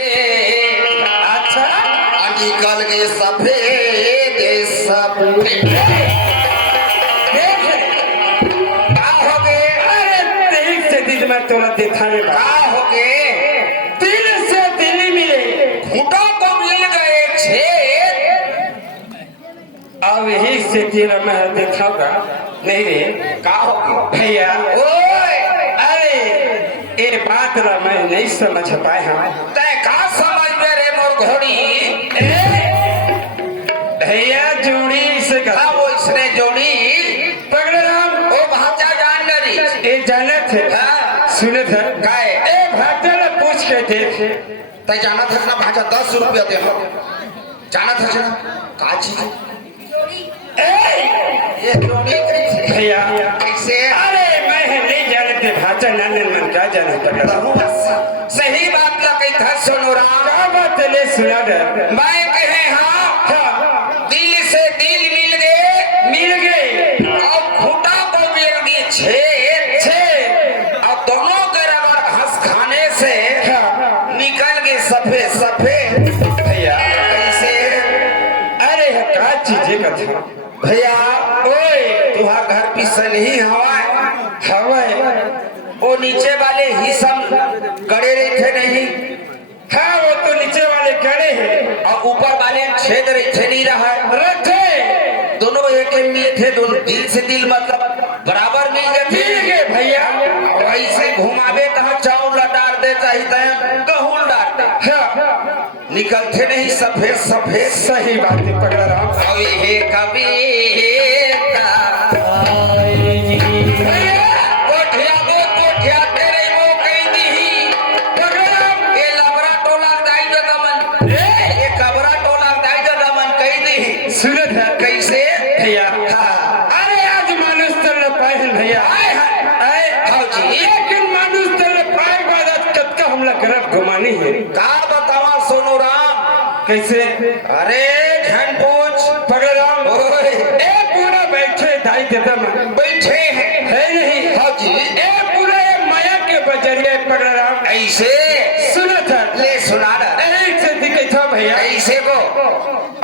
अच्छा निकल गए सफेद सफेद हो गए। अरे दिल से दिल में तोला दिखाने हो गए। दिल से दिल मिले घुटों को मिल गए छेद। अब यही से तेरा मैं दिखाऊंगा। नहीं रे का हो गया भैया। ओए अरे ये बात ना मैं नहीं समझ पाया हूँ। तय का समझ में रे मोर घोड़ी। भैया जोड़ी से हाँ वो इसने जोड़ी पकड़े राम ओ भाचा जान डरी ये जाने थे हाँ। सुने थे गाय ए भाटे ने पूछ के थे तय जाना था ना भाचा 10 रुपया दे हो जाना था ना का चीज ये जोड़ी कैसे भैया कैसे अरे मैं नहीं जाने थे भाचा नाने मन क्या जाने पकड़ा सही बात लगी था सुनो राम क्या बात ले सुना दे मैं कहे हाँ दिल से दिल मिल गए और घुटा को मिल गई छेद और दोनों के रगड़ घास खाने से निकल गए सफेद सफेद। भैया कैसे अरे क्या चीजें का था भैया ओए तुहार घर पिसल ही हवा हवा वो नीचे वाले ही सब गड़े रहे नहीं हाँ वो तो नीचे वाले गड़े हैं और ऊपर वाले छेद रहे नहीं रहा रखे दोनों एक मिले थे दोनों दिल से दिल मतलब बराबर मिल गए भैया। वैसे घुमावे कहा चाउर डाल दे चाहिए गहूल डाल दे निकलते नहीं सफेद सफेद। सही बात है पकड़ा राम अब ये कविता कोठिया तेरे वो कही दी पकड़ा राम ये लबरा टोला दाई जो दमन ये कबरा टोला दाई जो दमन कही दी सुने थे कैसे भैया हाँ। अरे आज मानुष तल पाए हैं भैया हाँ जी लेकिन मानुष तल पाए बाद आज कब का हमला करब घुमानी है का बतावा सोनू राम कैसे अरे झन पूछ पकड़ा राम ओए ए पूरा बैठे दाई देता मैं बैठे हैं है नहीं हाँ जी ए पूरा ये माया के बजरिया पकड़ा राम ऐसे सुना था ले सुना ना ऐसे दिखे था भैया ऐसे को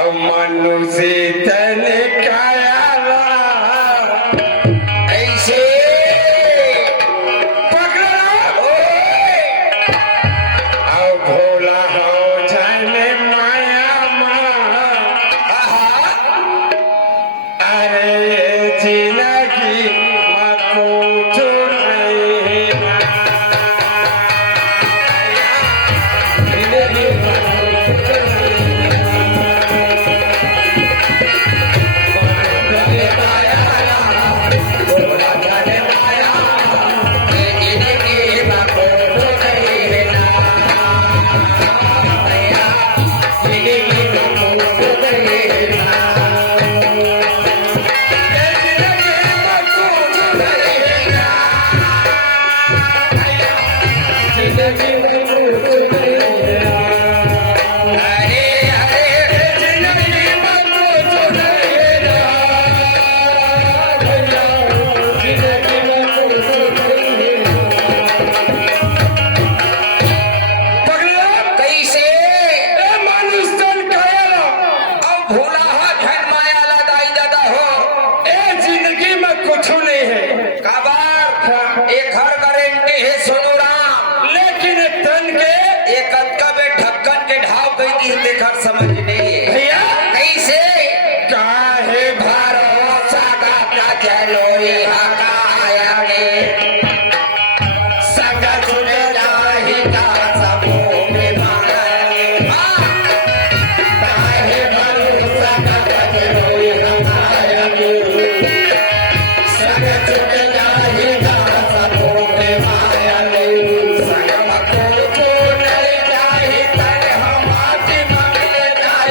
अब मनुष्य तन काया ऐसे पकड़ा राम ओए अब भोला हो जाने माया माँ अरे जिंदगी मत कैसे मानुष तन काया अब भूला हा झन माया ला दाई दादा हो ए जिंदगी में कुछ नहीं है कबार एक हर गारंटी है सोनू राम लेकिन तन के एक अक्का में ढक्कन के ढाव गई थी देखकर समझ नहीं है भैया कैसे काहे भरोसा का चलो यहाँ काया रे संग सुन जाहि का सबो में मारे काहे भरोसा का चलो यहाँ काया रे संग सुन जाहि का सबो में माया रे संग मको को नहीं जाहि तर हम आती मंगल जाहि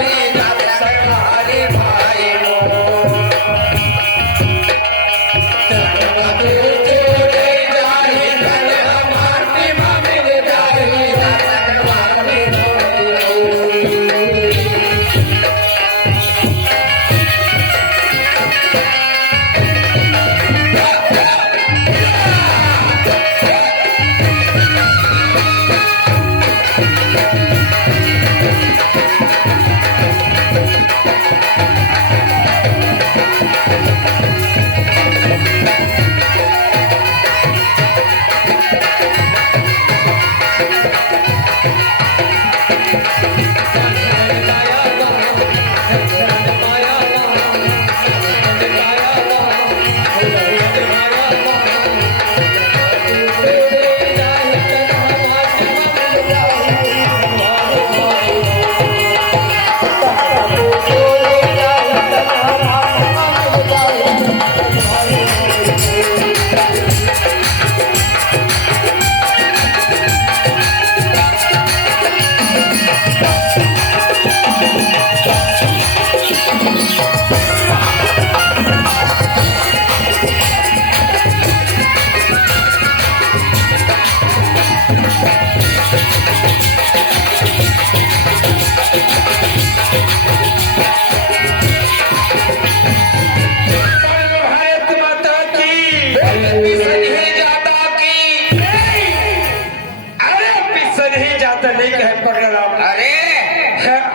नहीं कहे पकड़ा। अरे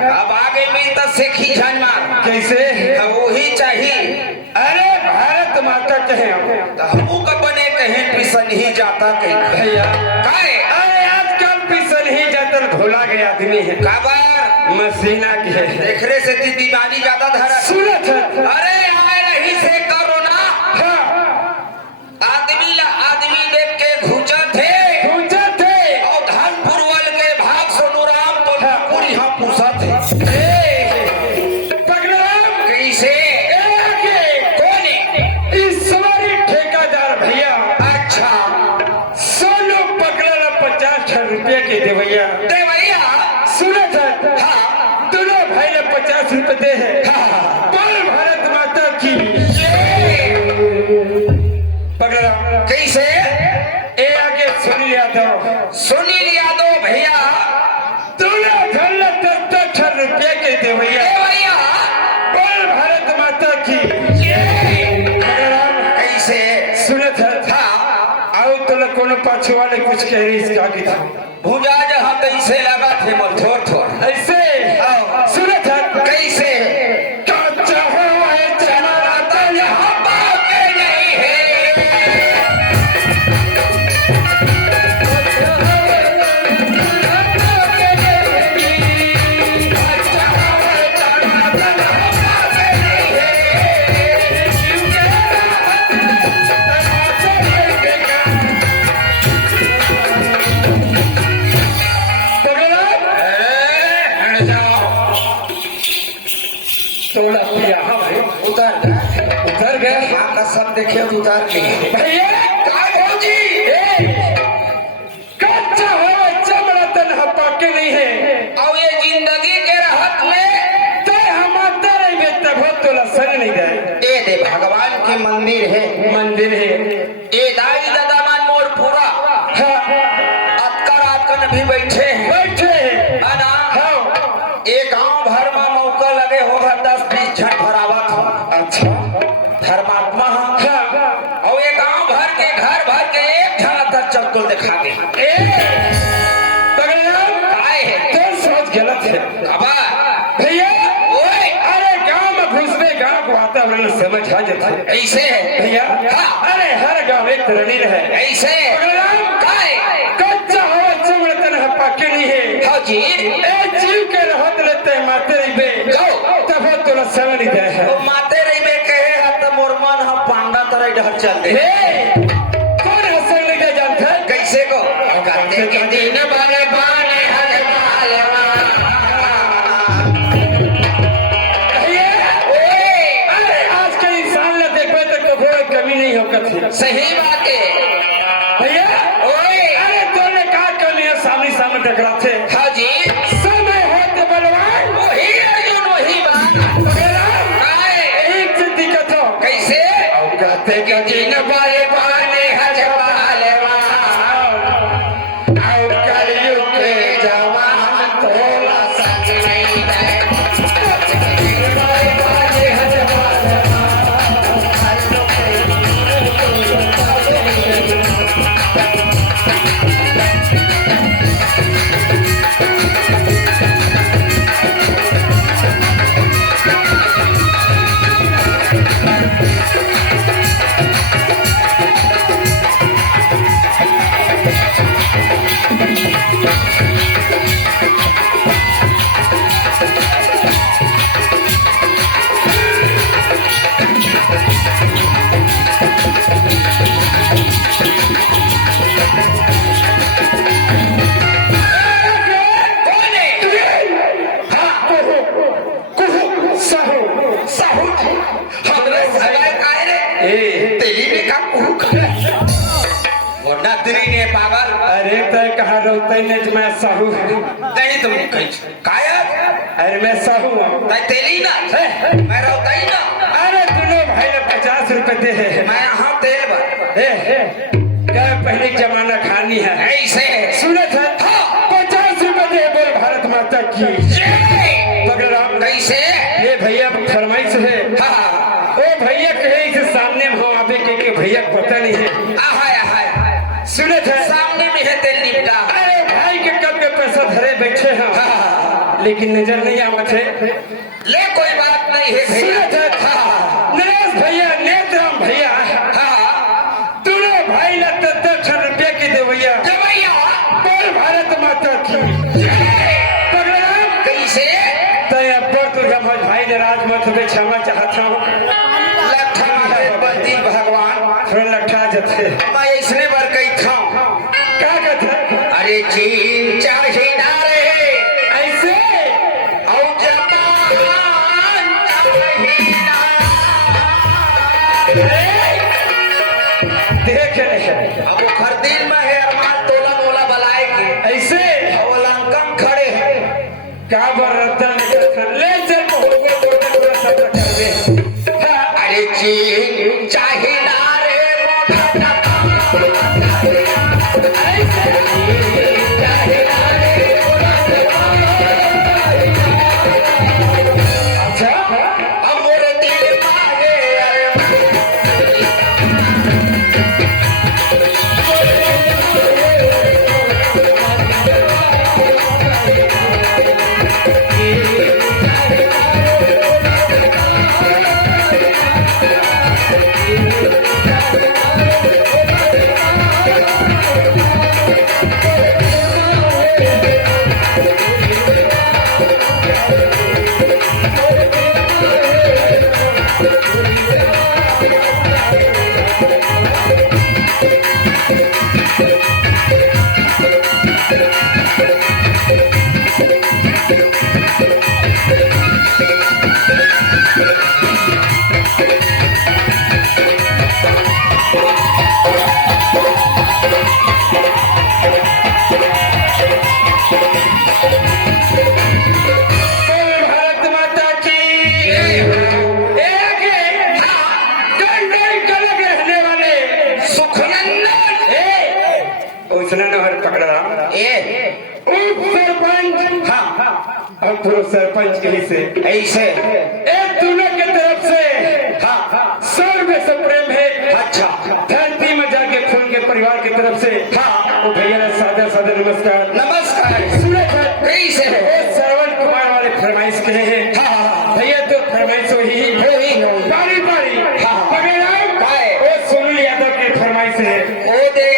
अब आगे मिलता से खींचन मार कैसे? वही चाहिए। अरे भारत माता कहे तो हमू का बने कहीं पिसन ही जाता कहीं भैया। काहे? अरे आजकल पिसन ही जातर भोला गया आदमी है। काबर मसीना की है। देखने से दीवानी ज्यादा धरा। सुनत है। अरे आए नहीं से कोरोना आदमी देख के घुचा थे और धनपुर वाल के भाग सोनूराम तो पूरी हम पूछा थे कैसे कोने ईश्वरी ठेकेदार भैया। अच्छा सोनू पकड़ा 50 रुपये के दे भैया। दे भैया सुनत है। हाँ दोनों भाई ने 50 रुपये दे है। बोल भारत माता की। पकड़ा कैसे ए आगे सुनिल यादव भैया दोनों धन 10 रुपये के दे भैया। दे भैया बोल भारत माता की। पकड़ा कैसे सुनत है। हाँ आओ तो कोनो पाछू वाले कुछ कह रही इसका की था। भुजा जहाँ कैसे लगा थे मल थोड़ ऐसे सुनत है। कैसे कच्चा हो चना तो यहाँ बाके नहीं है तोड़ा पिया। हाँ भाई उतर गया। का सब देखे उतार के भैया भौजी कच्चा हो चमड़ा तन पाके नहीं है। और ये जिंदगी के राहत में तो हम आता रहे तब तोला संग नहीं जाए। ये दे भगवान के मंदिर है मंदिर है। ये दाई दादा मान मोर पूरा हाँ अतकर भी बैठे हैं है ना? एक गांव भर में मौका लगे होगा 10-20 झट भरावा था। अच्छा धर्मात्मा हाँ। और ये गांव भर के घर भर के एक झन तक चक्कुल दिखा दे काय है तो सोच गलत है अब भैया। ओए अरे गांव में घुसने गांव को वातावरण समझ आ जाता है ऐसे है भैया। हाँ। अरे हर गांव एक तरणी है ऐसे काय कच्चा हो चमड़ा तन पाके नहीं है। भौजी जीव के रहत लेते माते बे तब तोला समझ नहीं जाए है। वो माते रही में कहे है तो मोर मन हम पांडा तरह ढल चल दे कौन हसन नहीं जा जानता है? कैसे को कहते के दिन बारे बाने हज भैया अरे आज के इंसान ने देखो तो कभी कमी नहीं होकर सही बात है भैया। ओए अरे तोने कहा कमी है सामने सामने टकरा थे। हाँ जी समय हो तो बलवान वही अर्जुन वही बात काय एक से दिक्कत हो कैसे और कहते कि दिन बारे बाने हज और कलयुग के जवान तोला सच नहीं है पागल अरे तय कहा रोते ने मैं साहू नहीं तुम काया अरे मैं साहू तेली ना मैं रोता ही ना अरे दोनों भाई ने 50 रुपए दे है। मैं यहाँ तेल भर क्या पहले जमाना खानी है ऐसे सुने थे 50 रुपए दे बोल भारत माता की कैसे ये भैया फरमाइश है। ओ भैया कहे इसे सामने में हो आवे के भैया पता नहीं है। आहाय आहाय सुने थे सामने में है तेल निपटा अरे भाई के कब के पैसा धरे छे हाँ, लेकिन नजर नहीं आवत है। ले कोई बात नहीं है भैया। सुनत है हाँ, नरेश भैया नेत्राम भैया हाँ, दोनों भाई ला 10 रुपये की देवैया जवैया बोल भारत माता की प्रोग्राम कैसे तय पर तो हम भाई नाराज मत हो क्षमा चाहता हूँ। लट्ठा मारे बंदी भगवान थोड़ा लट्ठा जथे मैं इसने बार कही था क्या कहते अरे जी चाहे ना रहे ऐसे और जबान चाहे ना देख रहे अब वो खरदीन में है अरमान तोला मोला बलाए के ऐसे और लंकन खड़े हैं क्या बरतन ले चल बोलते सब कर दे अरे जी चाहे ना अच्छा अब मोरे दिल मांगे अरे भारत माता की एक गंडोई कलग रहने वाले सुखनंदन उसने नहर पकड़ा उप सरपंच हाँ अब तो सरपंच के ही से ऐसे एक दोनों के तरफ से हाँ 100 रुपये से प्रेम है। अच्छा धरती में जाके खून के परिवार की तरफ से हाँ वो भैया ने सादा सादा नमस्कार नमस्कार सुने थे कैसे है वो श्रवण कुमार वाले फरमाइश के हैं हाँ भैया तो फरमाइश वही बारी बारी हाँ वो सुनील यादव की फरमाइश है ओ दे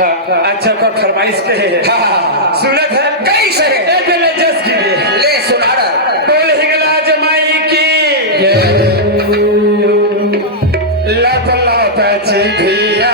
हाँ अच्छा को फरमाइश के है हाँ सुनत है कैसे है एक ले जस की ले सुनारा बोल हिगला जमाई की लत लत भिया